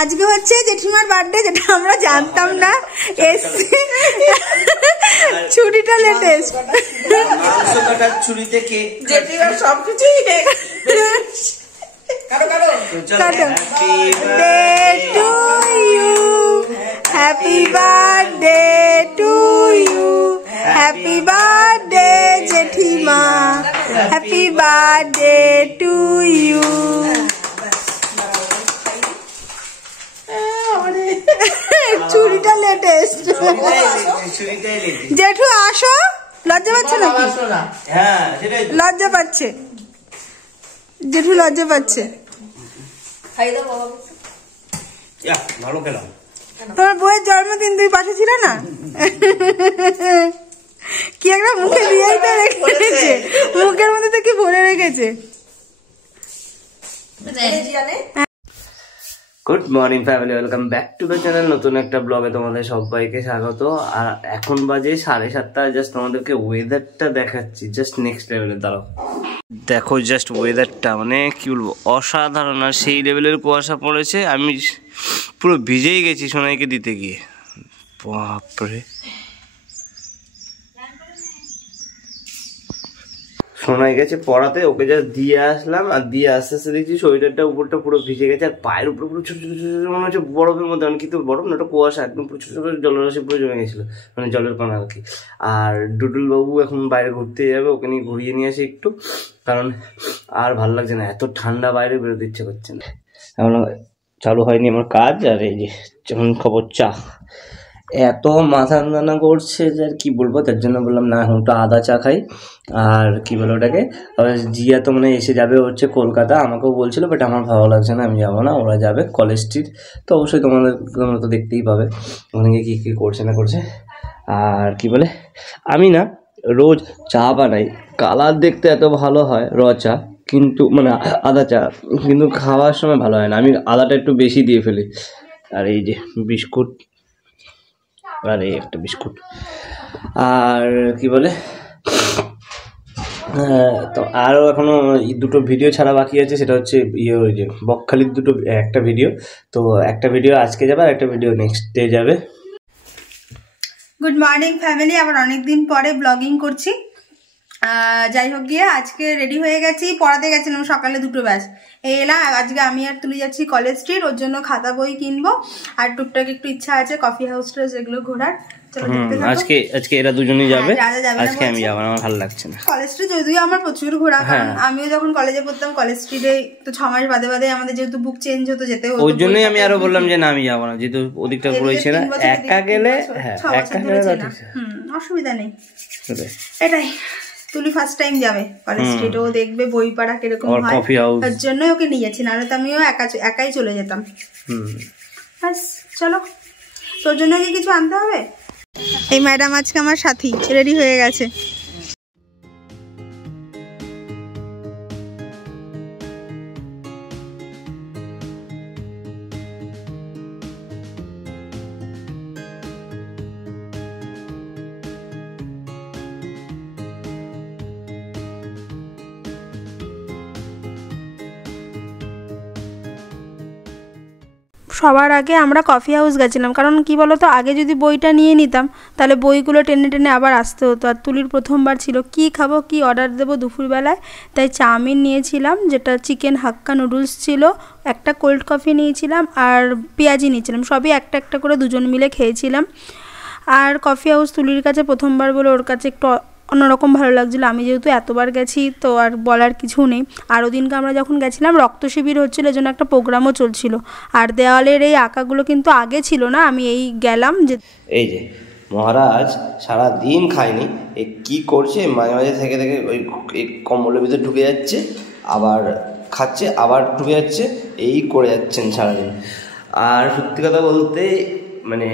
আজকে হচ্ছে জেঠিমার বার্থডে, যেটা আমরা জানতাম না। ছুরিটা লেটেস্ট, মাংস কাটার ছুরি থেকে জেঠিমার সবকিছুই happy birthday to you, happy birthday জেঠিমা, হ্যাপি বার্থডে টু ইউ। চুরিটা লেটেস্ট। জেঠু আসো, লজ্জা পাচ্ছে নাকি? লজ্জা পাচ্ছে জেঠু, লজ্জা পাচ্ছে। ভালো খেলাম। তোমার বউয়ের জন্মদিন, তুই পাশে ছিল না? কি একটা মুখে দিয়েই তো রেখেছে, মুখের মধ্যে তো কি ভরে রেখেছে। Good morning family, welcome back to the channel. নতুন একটা ব্লগে তোমাদের সবাইকে স্বাগত। আর এখন বাজে 7:30। জাস্ট তোমাদেরকে ওয়েদারটা দেখাচ্ছি, জাস্ট নেক্সট লেভেলের। দাঁড়াও, দেখো জাস্ট ওয়েদারটা, মানে কি বলবো, অসাধারণ। আর সেই লেভেলের কুয়াশা পড়েছে, আমি পুরো ভিজেই গেছি সোনাইকে দিতে গিয়ে। বাপরে, সোনাই গেছে পড়াতে, ওকে যা দিয়ে আসলাম, আর দিয়ে আস্তে আস্তে দেখছি শরীরটা উপরটা পুরো ভিজে গেছে, আর পায়ের উপরে পুরো ছোট ছোট ছোট মনে হচ্ছে বরফের মধ্যে, মানে কিন্তু বরফ না, ওটা কুয়াশা, একদম পুরো ছোট ছোট জলরাশি পুরো জমে গেছিলো, মানে জলের কণা আর কি। আর ডুডুল বাবু এখন বাইরে ঘুরতে যাবে, ওকে নিয়ে ঘুরিয়ে নিয়ে আসে একটু, কারণ আর ভালো লাগছে না, এত ঠান্ডা বাইরে বেরোতে ইচ্ছে করছে না। এখন চালু হয়নি আমার কাজ। আর এই যে যেমন খবর, চা এত মাথা যন্ত্রণা করছে যে আর কি বলবো, তার জন্য বললাম না এখন তো আদা চা খাই। আর কি বলো ওটাকে, জিয়া তো মানে এসে যাবে হচ্ছে কলকাতা, আমাকেও বলছিল, বাট আমার ভালো লাগছে না, আমি যাবো না, ওরা যাবে কলেজ স্ট্রিট। তো অবশ্যই তোমরা তো দেখতেই পাবে ওখানে গিয়ে কী কী করছে না করছে। আর কি বলে, আমি না রোজ চা বানাই, কালার দেখতে এত ভালো হয় র চা, কিন্তু মানে আদা চা, কিন্তু খাওয়ার সময় ভালো হয় না, আমি আদাটা একটু বেশি দিয়ে ফেলি। আর এই যে বিস্কুট, আর এই একটা বিস্কুট। আর কি বলে, তো আরও এখনও দুটো ভিডিও ছাড়া বাকি আছে, সেটা হচ্ছে ওই যে বকখালির একটা ভিডিও। তো একটা ভিডিও আজকে যাবে, আর একটা ভিডিও নেক্সট ডে যাবে। গুড মর্নিং ফ্যামিলি, আবার অনেকদিন পরে ব্লগিং করছি। যাই হোক, গিয়ে আজকে রেডি হয়ে গেছি, পড়াতে গেছিলাম সকালে 2টো ব্যাচ, এলাম। আজকে আমি আর তুলি যাচ্ছি কলেজ স্ট্রিট, ওর জন্য খাতা বই কিনবো, আর টুকটাক একটু ইচ্ছা আছে কফি হাউসটা যেগুলো ঘোরার। আজকে এরা দুজনেই যাবে, আজকে আমি যাবো, আমার ভালো লাগছে না। কলেজ স্ট্রিট যদিও আমার প্রচুর ঘোরা, কারণ আমিও যখন কলেজে পড়তাম কলেজ স্ট্রিটে তো 6 মাস বাদে বাদে আমাদের যেহেতু বুক চেঞ্জ হতো, যেতে হতো। ওই জন্যই আমি আরো বললাম যে না আমি যাবো না, যেহেতু ওদিকটা ঘুরেছি না, একা গেলে অসুবিধা নেই। এটাই, তুলি ফার্স্ট টাইম যাবে কলেজ স্ট্রিট, ও দেখবে বই পড়া কিরকম হয়, তার জন্যই ওকে নিয়ে যাচ্ছি, নাহলে তো আমিও একাই চলে যেতাম। ব্যাস চলো, তোর জন্য কি কিছু আনতে হবে? এই ম্যাডাম আজকে আমার সাথী, রেডি হয়ে গেছে। সবার আগে আমরা কফি হাউস গেছিলাম, কারণ কি বলতো, আগে যদি বইটা নিয়ে নিতাম তাহলে বইগুলো টেনে টেনে আবার আসতে হতো। আর তুলির প্রথমবার ছিল, কি খাবো, কি অর্ডার দেবো দুপুরবেলায়, তাই চাউমিন নিয়েছিলাম, যেটা চিকেন হাক্কা নুডলস ছিল, একটা কোল্ড কফি নিয়েছিলাম, আর পেঁয়াজি নিয়েছিলাম, সবই একটা একটা করে দুজন মিলে খেয়েছিলাম। আর কফি হাউস তুলির কাছে প্রথমবার বলে ওর কাছে একটু অন্যরকম ভালো লাগছিলো, আমি যেহেতু এতবার গেছি তো আর বলার কিছু নেই। আর ওদিনকে আমরা যখন গেছিলাম রক্ত শিবির হচ্ছিলো, এজন্য একটা প্রোগ্রামও চলছিল। আর দেওয়ালের এই আঁকাগুলো কিন্তু আগে ছিল না, আমি এই গেলাম যে এই যে মহারাজ সারাদিন খায়নি, এ কি করছে, মাঝে মাঝে থেকে থেকে ওই কম্বলের ভিতরে ঢুকে যাচ্ছে, আবার খাচ্ছে, আবার ঢুকে যাচ্ছে, এই করে যাচ্ছেন সারাদিন। আর সত্যি কথা বলতে মানে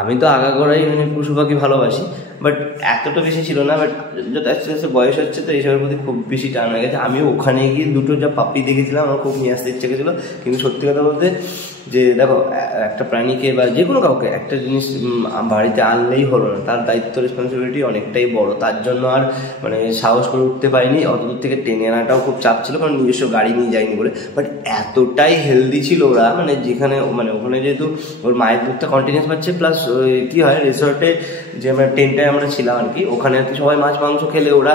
আমি তো আগাগোড়াই মানে পশু পাখি ভালোবাসি, বাট এতটা বেশি ছিল না। বাট যত আস্তে আস্তে বয়স হচ্ছে তো এইসবের প্রতি খুব বেশি টান হয়ে গেছে। আমি ওখানে গিয়ে দুটো যা পাপ্পি দেখেছিলাম আমার খুব নিয়ে আসতে ইচ্ছে গেছিলো। কিন্তু সত্যি কথা বলতে যে দেখো একটা প্রাণীকে বা যে কোনো কাউকে একটা জিনিস বাড়িতে আনলেই হলো না, তার দায়িত্ব রেসপন্সিবিলিটি অনেকটাই বড়। তার জন্য আর মানে সাহস করে উঠতে পারিনি, অত দূর থেকে টেনে আনাটাও খুব চাপ ছিল, কারণ নিজস্ব গাড়ি নিয়ে যায়নি বলে। বাট এতটাই হেলদি ছিল ওরা, মানে যেখানে মানে ওখানে যেহেতু ওর মায়ের দুধটা কন্টিনিউস পাচ্ছে, প্লাস কি হয় রিসর্টে যে আমরা টেন্টে আমরা ছিলাম আর কি, ওখানে আর কি সবাই মাছ মাংস খেলে ওরা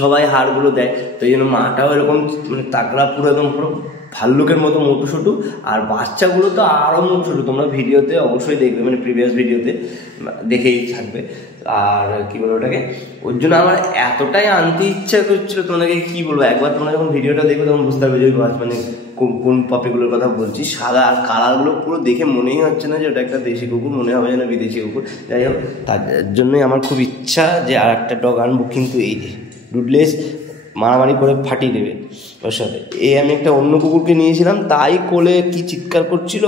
সবাই হাড়গুলো দেয়, তো এই জন্য মাটাও এরকম মানে তাগড়া পুরো একদম পুরো ভাল্লুকের মতো মোটুসুটু, আর বাচ্চাগুলো তো আরও মোটুসুটু। তোমরা ভিডিওতে অবশ্যই দেখবে, মানে প্রিভিয়াস ভিডিওতে দেখেই থাকবে। আর কি বলবো ওটাকে, ওর জন্য আমার এতটাই আনতে ইচ্ছা করছিল, তোমাদেরকে কি বলবো, একবার তোমরা যখন ভিডিওটা দেখবে তখন বুঝতে পারবে যে মানে কোন পাপিগুলোর কথা বলছি। সাদা আর কালারগুলো পুরো দেখে মনেই হচ্ছে না যে ওটা একটা দেশি কুকুর, মনে হবে যেন বিদেশি কুকুর। যাই হোক, তার জন্যই আমার খুব ইচ্ছা যে আর একটা ডগ আনবো, কিন্তু এই যে ডুডলেস মারামারি করে ফাটিয়ে দেবে ওর সাথে। এই আমি একটা অন্য কুকুরকে নিয়েছিলাম, তাই কোলে কি চিৎকার করছিল।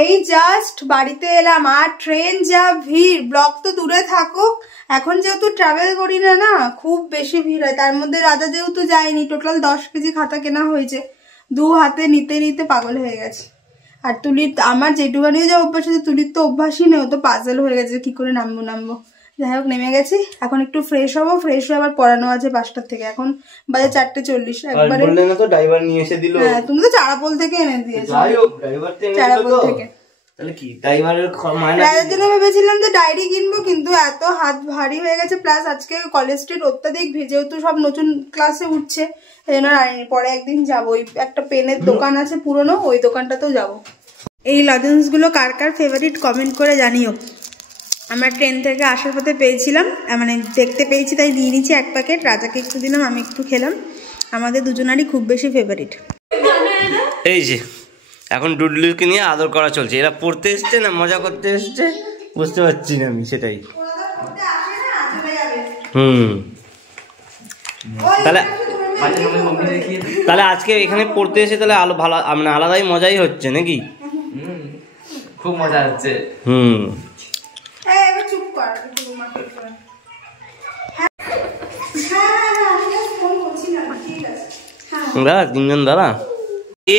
এই জাস্ট বাড়িতে এলাম, আর ট্রেন যা ভিড়, ব্লক তো দূরে থাকুক, এখন যেহেতু ট্রাভেল করি না না, খুব বেশি ভিড় হয়। তার মধ্যে রাজা যেহেতু যায়নি, টোটাল 10 কেজি খাতা কেনা হয়েছে, 2 হাতে নিতে নিতে পাগল হয়ে গেছে। আর তুলির, আমার যেটুকানিও যা অভ্যাস আছে, তুলির তো অভ্যাসই নেই, ও তো পাজল হয়ে গেছে কি করে নামবো। যাই হোক, নেমে গেছি, এখন একটু ফ্রেশ হবো, ফ্রেশ হয়ে আবার পড়ানো আছে 5টার থেকে, এখন বাজে 4:40। একবারে বললে না তো ড্রাইভার নিয়ে এসে দিল। হ্যাঁ, তুমি তো চারাপোল থেকে এনে দিয়েছো। যাই হোক, ড্রাইভার তো এনে দিল তো, তাহলে কি ড্রাইভারের মাইনে। রাজার জন্য ভেবেছিলাম যে ডায়েরি কিনবো, কিন্তু এত হাত ভারী হয়ে গেছে, প্লাস আজকে কলেজ স্ট্রিট অত্যাধিক ভিড়, যেহেতু সব নতুন ক্লাসে উঠছে, সেই জন্য রাইনি। পরে একদিন যাবো, ওই একটা পেনের দোকান আছে পুরনো, ওই দোকানটাতেও যাবো। এই লজেন্স গুলো কার কার ফেভারিট কমেন্ট করে জানিও। আমরা ট্রেন থেকে আসার পথে পেয়েছিলাম, মানে দেখতে পেয়েছি তাই নিয়ে নিচ্ছি 1 প্যাকেট। রাজাকে একটু দিলাম, আমি একটু খেলাম। আমাদের দুজনারই খুব বেশি ফেভারিট। এই যে এখন ডুডলুকে নিয়ে আদর করা চলছে। এরা পড়তে এসছে না মজা করতে এসছে বুঝতে পারছি না আমি, সেটাই। তাহলে আজকে এখানে পড়তে এসে তাহলে আলো ভালো মানে আলাদাই মজাই হচ্ছে নাকি? খুব মজা হচ্ছে। দাদা, 3জন দাদা।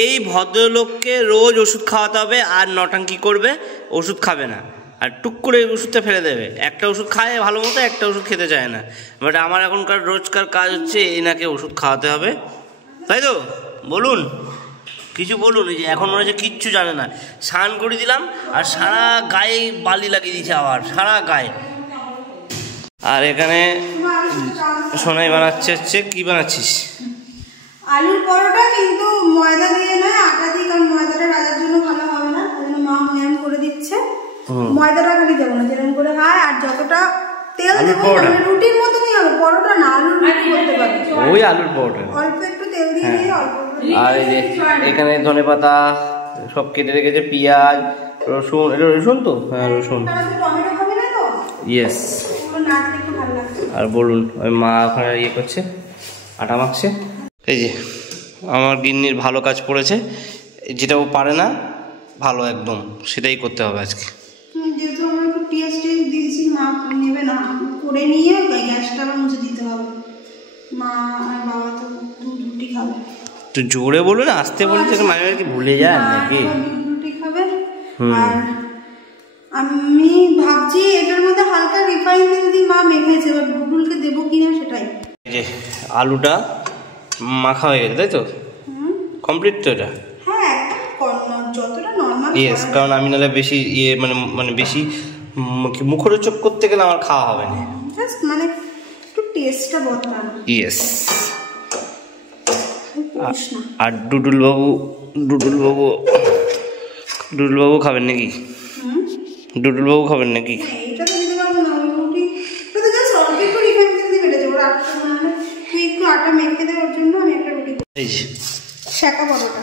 এই ভদ্রলোককে রোজ ওষুধ খাওয়াতে হবে, আর নটাঙ্কি করবে, ওষুধ খাবে না, আর টুক করে ওষুধটা ফেলে দেবে। একটা ওষুধ খায় ভালো মতো, একটা ওষুধ খেতে চায় না। বাট আমার এখনকার রোজকার কাজ হচ্ছে এনাকে ওষুধ খাওয়াতে হবে, তাই তো? বলুন, কিছু বলুন। এই যে এখন মনে হচ্ছে কিচ্ছু জানে না। স্নান করে দিলাম আর সারা গায়ে বালি লাগিয়ে দিয়েছে, আবার সারা গায়ে। আর এখানে সোনাই বানাচ্ছে, হচ্ছে কি বানাচ্ছিস? আলুর পরোটা, কিন্তু ময়দা দিয়ে নয়, আটা দিয়ে, কারণ ময়দাটা রাজার জন্য ভালো হবে না, ওই জন্য মা ময়ান করে দিচ্ছে। ময়দাটা খালি দেবো না, যেরকম করে হয়, আর যতটা তেল দেবো রুটির মতনই হবে, পরোটা না, আলুর রুটি করতে পারবে। ওই আলুর পরোটা অল্প একটু তেল দিয়ে দিয়ে অল্প। আর এই যে এখানে ধনেপাতা সব কেটে রেখেছে, পেঁয়াজ, রসুন। এটা রসুন তো? হ্যাঁ, রসুন। টমেটো খাবে না তো? ইয়েস। আর বলুন, ওই মা ওখানে ইয়ে করছে, আটা মাখছে। এই যে আমার গিন্নির ভালো কাজ পড়েছে, যেটা ও পারে না ভালো একদম, সেটাই করতে হবে আজকে। যেহেতু আমরা একটু টেস্ট দিয়েছি, মা নেবে না, করে নিয়ে গ্যাসটা মুছে দিতে হবে। মা আর বাবা তো রুটি খাবে। তো জোরে বলুন, আসতে বলছে, মাঝে মাঝে ভুলে যায় নাকি? রুটি খাবে। আর আমি ভাবছি এটার মধ্যে হালকা রিফাইন তেল দিয়ে মা মেখেছে, এবার ডুডুলকে দেবো কিনা সেটাই। এই যে আলুটা মাখা হয়ে গেছে, তাই তো? কমপ্লিট তো এটা? হ্যাঁ, যতটা নরমাল। ইয়েস, কারণ আমি নাহলে বেশি ইয়ে মানে বেশি মুখরোচক করতে গেলে আমার খাওয়া হবে না, জাস্ট মানে একটু টেস্টটা বদলানো। ইয়েস। আর ডুডুল বাবু খাবেন নাকি? ডুডুল বাবু খাবেন নাকি? এইটা তো দিতে পারবো না, রুটি তো জাস্ট অল্প একটু রিফাইন তেল দিয়ে মেখেছে, ওর আটা মানে তুই একটু আটা মেখে দে, ওর জন্য আমি একটা রুটি। এই যে শেকা পরোটা,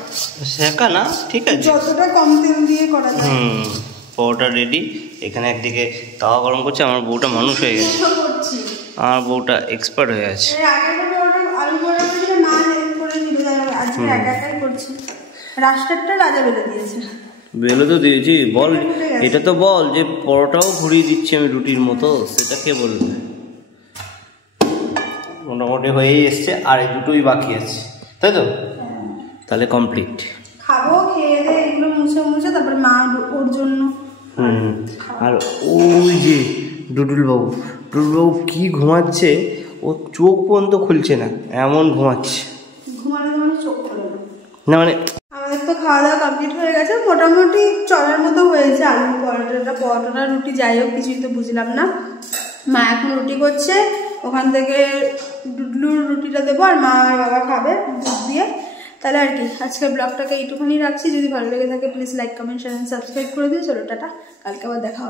শেকা না, ঠিক আছে, যতটা কম তেল দিয়ে করা যায়। পরোটা রেডি। এখানে একদিকে তাওয়া গরম করছে। আমার বউটা মানুষ হয়ে গেছে, আমার বউটা এক্সপার্ট হয়ে গেছে। আলু পরোটা মা হেল্প করে দিল, আজকে একা একাই করছি। রাস্তাটা রাজা বেলে দিয়েছে। বেলে তো দিয়েছি, বল গেছে। এটা তো বল যে পরোটাও ঘুরিয়ে দিচ্ছি আমি রুটির মতো, সেটা কে বলবে? মোটামুটি হয়েই এসছে, আর এই দুটোই বাকি আছে, তাই তো? তাহলে কমপ্লিট। খাবো, খেয়ে দিয়ে এগুলো মুছে মুছে তারপরে মা ওর জন্য। আর ওই যে ডুডুল বাবু কি ঘুমাচ্ছে, ও চোখ পর্যন্ত খুলছে না, এমন ঘুমাচ্ছে। ঘুমানো মানে চোখ খোলে না মানে আমাদের তো খাওয়া দাওয়া কমপ্লিট হয়ে গেছে, মোটামুটি চলার মতো হয়েছে। আলু পরোটাটা রুটি যাই হোক, কিছুই তো বুঝলাম না। মা এখন রুটি করছে, ওখান থেকে ডুডলুর রুটিটা দেবো, আর মা আর বাবা খাবে দুধ দিয়ে। তাহলে আর কি আজকের ব্লগটাকে এইটুখানি রাখছি। যদি ভালো লেগে থাকে please like, comment, share, subscribe করে দিও। চলো টাটা, কালকে আবার দেখা হবে।